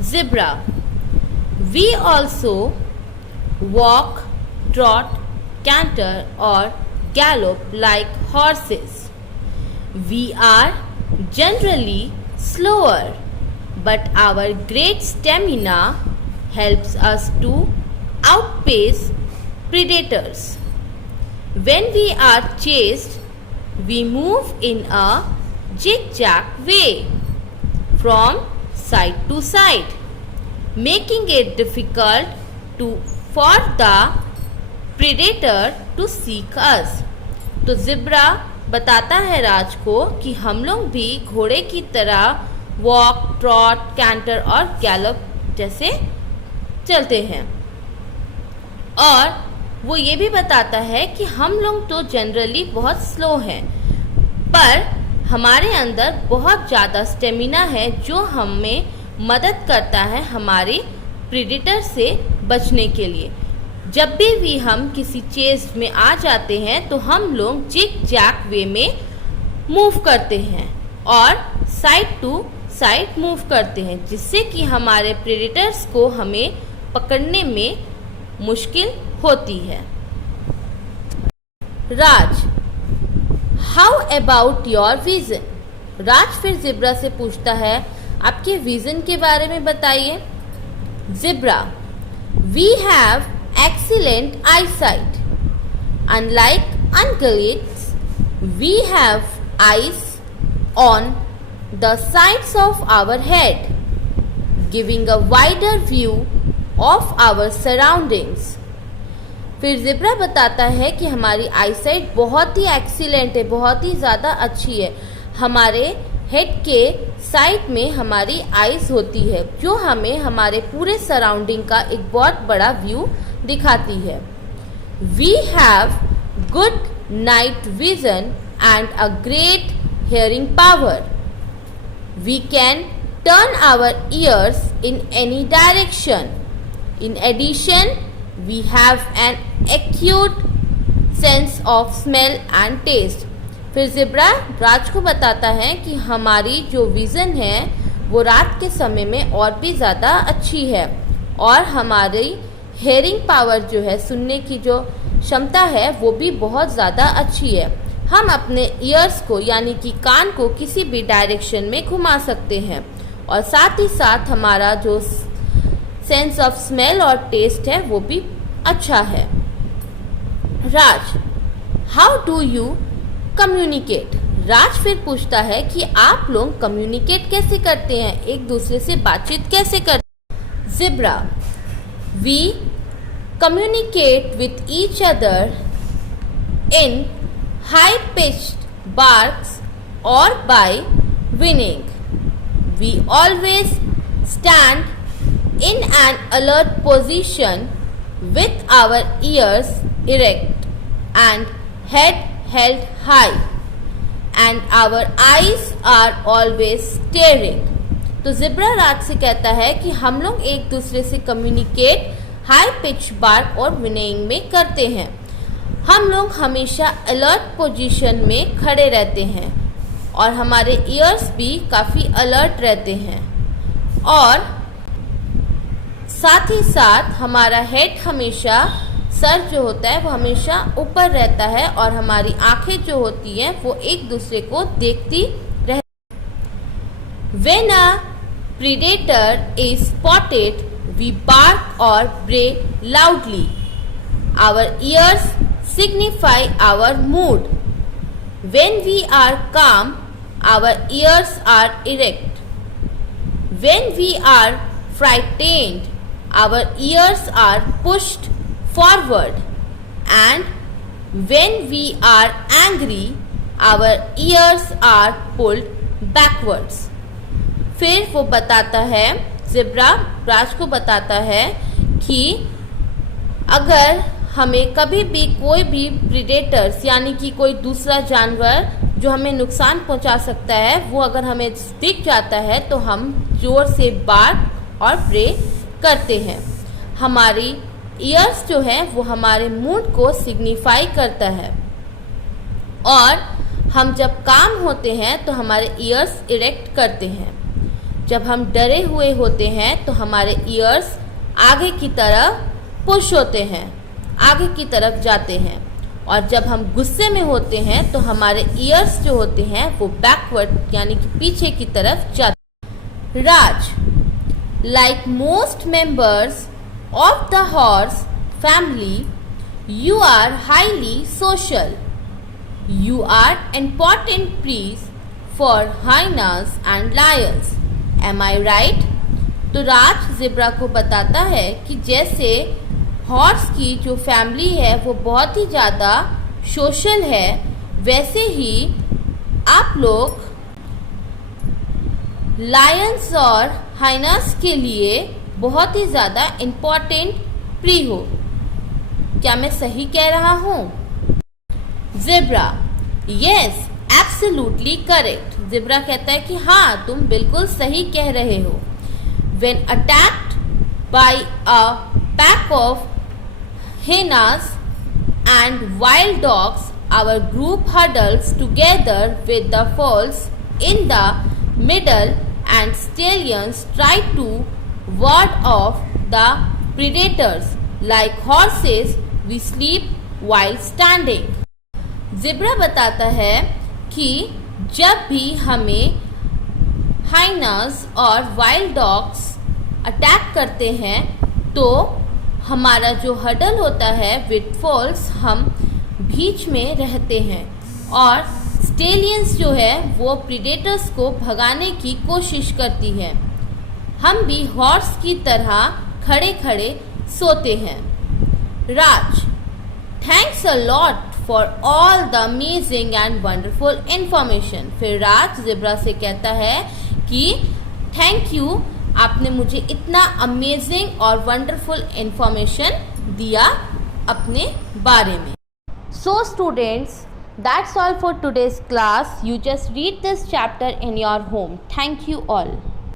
Zebra. We also walk, trot, canter or gallop like horses. We are generally slower, but our great stamina helps us to outpace predators. When we are chased, we move in a zigzag way from side to side, making it difficult for the predator to seek us. तो ज़िब्रा बताता है राज को कि हम लोग भी घोड़े की तरह वॉक, ट्रॉट, कैंटर और गैलप जैसे चलते हैं। और वो ये भी बताता है कि हम लोग तो जनरली बहुत स्लो हैं, पर हमारे अंदर बहुत ज़्यादा स्टेमिना है जो हमें मदद करता है हमारे प्रेडेटर से बचने के लिए। जब भी हम किसी चेस में आ जाते हैं तो हम लोग जिग जैग वे में मूव करते हैं और साइड टू साइड मूव करते हैं, जिससे कि हमारे प्रेडेटर्स को हमें पकड़ने में मुश्किल होती है। राज, हाउ अबाउट योर विजन? राज फिर ज़िब्रा से पूछता है, आपके विजन के बारे में बताइए। Zebra, we have excellent eyesight. Unlike ungulates, we have eyes on the sides of our head, giving a wider view of our surroundings. फिर ज़िब्रा बताता है कि हमारी आईसाइट बहुत ही एक्सीलेंट है, बहुत ही ज़्यादा अच्छी है। हमारे हेड के साइड में हमारी आईज होती है जो हमें हमारे पूरे सराउंडिंग का एक बहुत बड़ा व्यू दिखाती है। We have good night vision and a great hearing power. We can turn our ears in any direction. In addition, we have an acute sense of smell and taste. फिर zebra राज को बताता है कि हमारी जो vision है वो रात के समय में और भी ज़्यादा अच्छी है और हमारी हेयरिंग पावर जो है, सुनने की जो क्षमता है, वो भी बहुत ज़्यादा अच्छी है। हम अपने ईयर्स को यानी कि कान को किसी भी डायरेक्शन में घुमा सकते हैं और साथ ही साथ हमारा जो सेंस ऑफ स्मेल और टेस्ट है वो भी अच्छा है। राज, हाउ डू यू कम्युनिकेट? राज फिर पूछता है कि आप लोग कम्युनिकेट कैसे करते हैं, एक दूसरे से बातचीत कैसे करते हैं? ज़िब्रा, we communicate with each other in high-pitched barks or by whinnying. We always stand in an alert position with our ears erect and head held high, and our eyes are always staring. तो ज़िब्रा राज से कहता है कि हम लोग एक दूसरे से कम्युनिकेट हाई पिच बार्क और विनेइंग में करते हैं। हम लोग हमेशा अलर्ट पोजीशन में खड़े रहते हैं और हमारे ईयर्स भी काफ़ी अलर्ट रहते हैं और साथ ही साथ हमारा हेड हमेशा, सर जो होता है वो हमेशा ऊपर रहता है और हमारी आंखें जो होती हैं वो एक दूसरे को देखती रहती हैं। When a predator is spotted, we bark or bray loudly. Our ears signify our mood. When we are calm, our ears are erect. When we are frightened, our ears are pushed forward. And when we are angry, our ears are pulled backwards. फिर वो बताता है, ज़िब्रा राज को बताता है कि अगर हमें कभी भी कोई भी प्रीडेटर्स यानी कि कोई दूसरा जानवर जो हमें नुकसान पहुंचा सकता है वो अगर हमें दिख जाता है तो हम जोर से बार्क और प्रे करते हैं। हमारी ईयर्स जो है वो हमारे मूड को सिग्निफाई करता है और हम जब काम होते हैं तो हमारे ईयर्स इरेक्ट करते हैं। जब हम डरे हुए होते हैं तो हमारे ईयर्स आगे की तरफ पुश होते हैं, आगे की तरफ जाते हैं, और जब हम गुस्से में होते हैं तो हमारे ईयर्स जो होते हैं वो बैकवर्ड यानी कि पीछे की तरफ जाते हैं। Raj, like most members of the horse family, you are highly social. You are important priest for hyenas and lions. Am I right? तो राज ज़ेब्रा को बताता है कि जैसे हॉर्स की जो फैमिली है वो बहुत ही ज़्यादा सोशल है, वैसे ही आप लोग लायंस और हाइनास के लिए बहुत ही ज़्यादा इम्पॉर्टेंट प्री हो। क्या मैं सही कह रहा हूँ? Zebra, yes absolutely correct. Zebra कहता है कि हाँ, तुम बिल्कुल सही कह रहे हो। When attacked by a pack of hyenas and wild dogs, our group huddles together with the foals in the middle and stallions try to ward off the predators. Like horses, we sleep while standing. Zebra बताता है कि जब भी हमें hyenas और wild dogs attack करते हैं तो हमारा जो हडल होता है विद फॉल्स, हम बीच में रहते हैं, और स्टेलियंस जो है वो प्रीडेटर्स को भगाने की कोशिश करती है। हम भी हॉर्स की तरह खड़े खड़े सोते हैं। Raj, thanks a lot for all the amazing and wonderful information. फिर राज ज़ेब्रा से कहता है कि थैंक यू, आपने मुझे इतना अमेजिंग और वंडरफुल इंफॉर्मेशन दिया अपने बारे में। So students, that's all for today's class. You just read this chapter in your home. Thank you all.